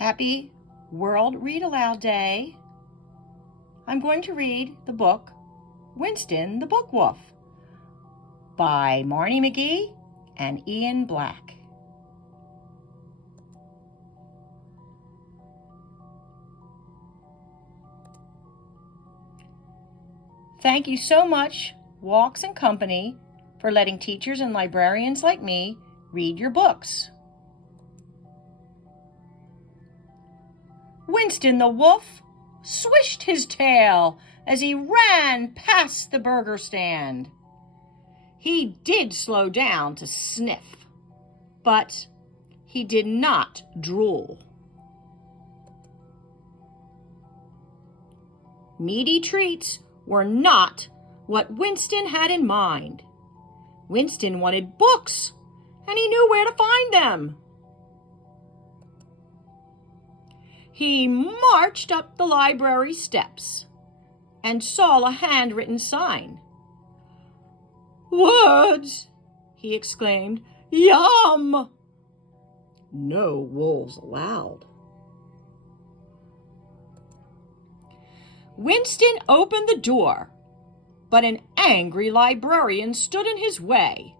Happy World Read Aloud Day. I'm going to read the book Winston the Book Wolf by Marnie McGee and Ian Black. Thank you so much, Walks and Company, for letting teachers and librarians like me read your books. Winston the Wolf swished his tail as he ran past the burger stand. He did slow down to sniff, but he did not drool. Meaty treats were not what Winston had in mind. Winston wanted books, and he knew where to find them. He marched up the library steps and saw a handwritten sign. "Words!" he exclaimed. "Yum!" No wolves allowed. Winston opened the door, but an angry librarian stood in his way.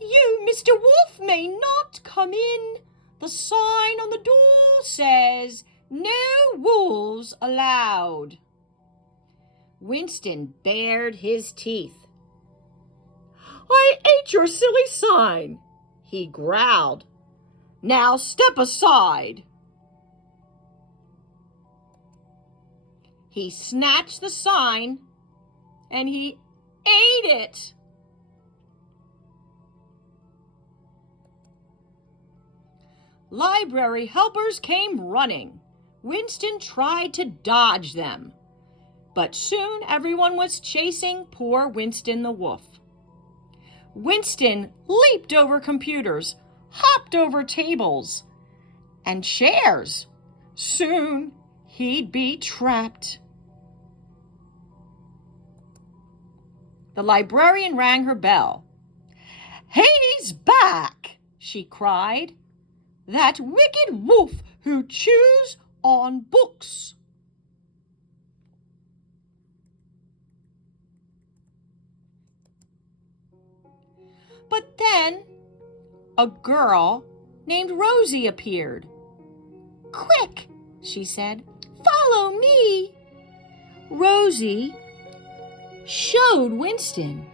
"You, Mr. Wolf, may not come in. The sign on the door says, 'No wolves allowed.'" Winston bared his teeth. "I ate your silly sign," he growled. "Now step aside." He snatched the sign and he ate it. Library helpers came running. Winston tried to dodge them, but soon everyone was chasing poor Winston the Wolf. Winston leaped over computers, hopped over tables and chairs. Soon he'd be trapped. The librarian rang her bell. "He's back!" she cried. "That wicked wolf who chews on books." But then a girl named Rosie appeared. "Quick," she said, "follow me." Rosie showed Winston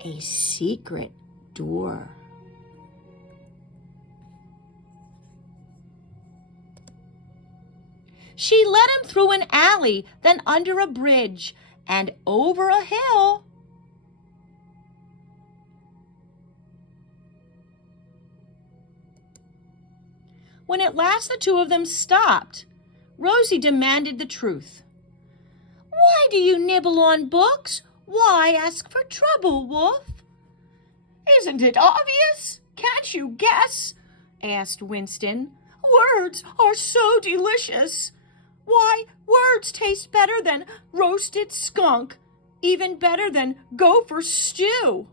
a secret door. She led him through an alley, then under a bridge, and over a hill. When at last the two of them stopped, Rosie demanded the truth. "Why do you nibble on books? Why ask for trouble, Wolf?" "Isn't it obvious? Can't you guess?" asked Winston. "Words are so delicious. Why, words taste better than roasted skunk, even better than gopher stew."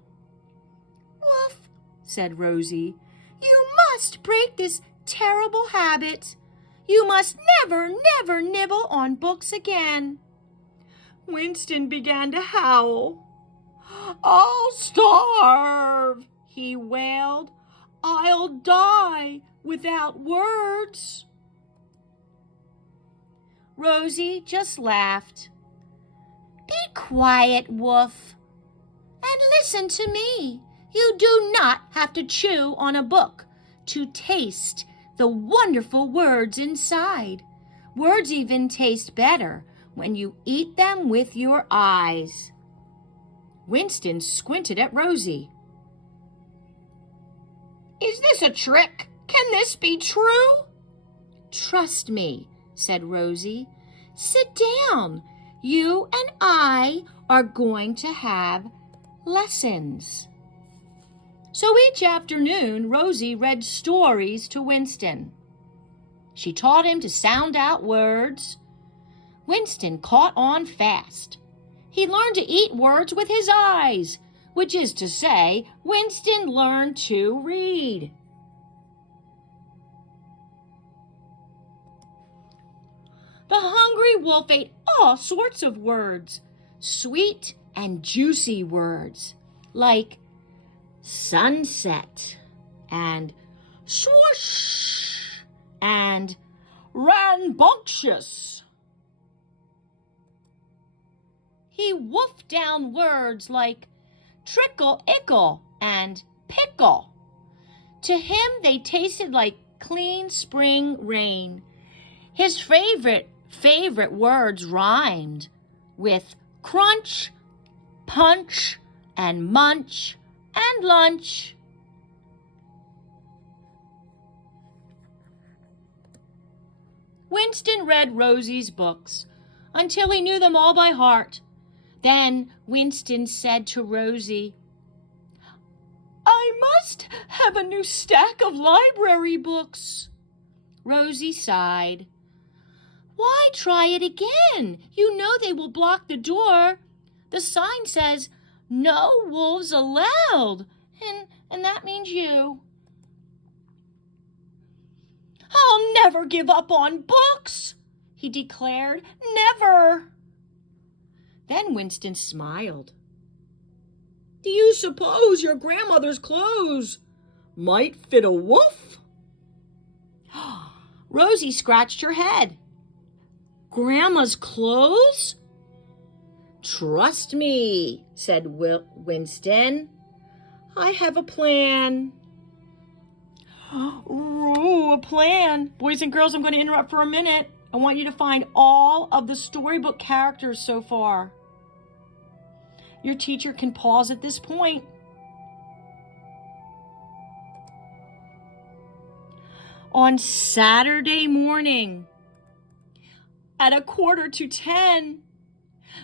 "Wolf," said Rosie, "you must break this terrible habit. You must never, never nibble on books again." Winston began to howl. "I'll starve," he wailed. "I'll die without words." Rosie just laughed. "Be quiet, Wolf, and listen to me. You do not have to chew on a book to taste the wonderful words inside. Words even taste better when you eat them with your eyes." Winston squinted at Rosie. "Is this a trick? Can this be true?" "Trust me," said Rosie. "Sit down. You and I are going to have lessons." So each afternoon, Rosie read stories to Winston. She taught him to sound out words. Winston caught on fast. He learned to eat words with his eyes, which is to say, Winston learned to read. The hungry wolf ate all sorts of words, sweet and juicy words, like sunset and swoosh and rambunctious. He wolfed down words like trickle ickle and pickle. To him they tasted like clean spring rain. His favorite words rhymed with crunch, punch, and munch, and lunch. Winston read Rosie's books until he knew them all by heart. Then Winston said to Rosie, "I must have a new stack of library books." Rosie sighed. "Why try it again? You know they will block the door. The sign says, 'No wolves allowed,' and that means you." "I'll never give up on books," he declared. "Never." Then Winston smiled. "Do you suppose your grandmother's clothes might fit a wolf?" Rosie scratched her head. "Grandma's clothes?" "Trust me," said Winston. "I have a plan." "Ooh, a plan. Boys and girls, I'm going to interrupt for a minute. I want you to find all of the storybook characters so far. Your teacher can pause at this point. On Saturday morning, at 9:45,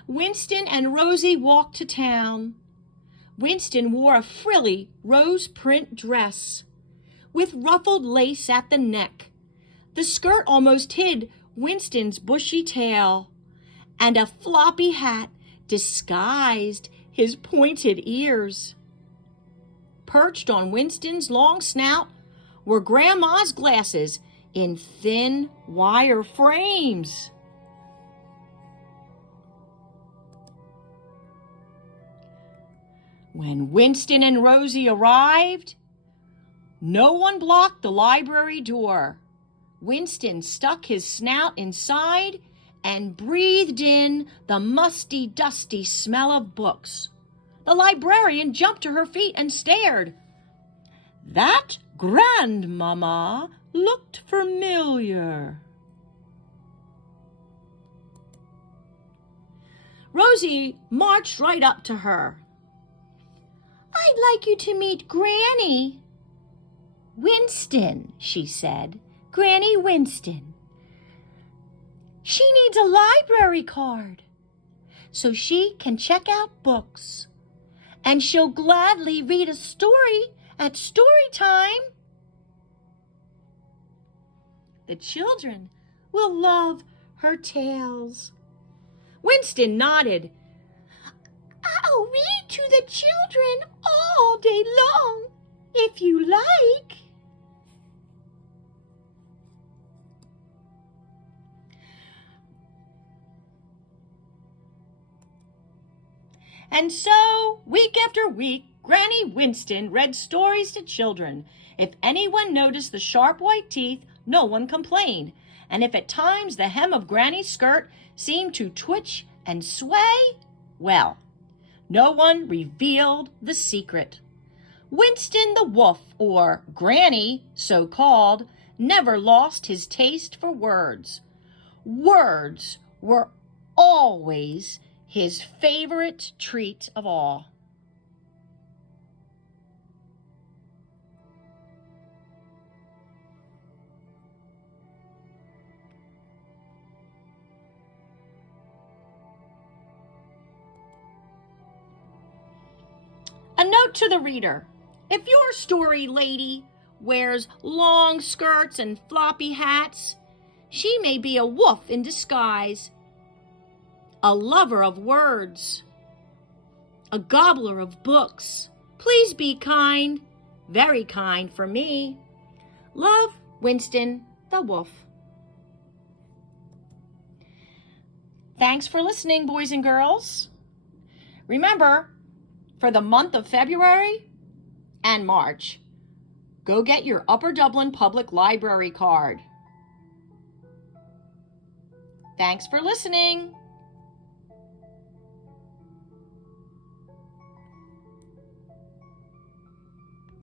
Winston and Rosie walked to town. Winston wore a frilly rose print dress with ruffled lace at the neck. The skirt almost hid Winston's bushy tail, and a floppy hat disguised his pointed ears. Perched on Winston's long snout were Grandma's glasses in thin wire frames. When Winston and Rosie arrived, no one blocked the library door. Winston stuck his snout inside and breathed in the musty, dusty smell of books. The librarian jumped to her feet and stared. That grandmama looked familiar. Rosie marched right up to her. "I'd like you to meet Granny." "Winston," she said. "Granny Winston. She needs a library card so she can check out books, and she'll gladly read a story at story time. The children will love her tales." Winston nodded. "I'll read to the children all day long, if you like." And so, week after week, Granny Winston read stories to children. If anyone noticed the sharp white teeth, no one complained. And if at times the hem of Granny's skirt seemed to twitch and sway, well, no one revealed the secret. Winston the Wolf, or Granny, so called, never lost his taste for words. Words were always his favorite treat of all. A note to the reader. If your story lady wears long skirts and floppy hats, she may be a wolf in disguise, a lover of words, a gobbler of books. Please be kind, very kind for me. Love, Winston the Wolf. Thanks for listening, boys and girls. Remember, for the month of February and March, go get your Upper Dublin Public Library card. Thanks for listening.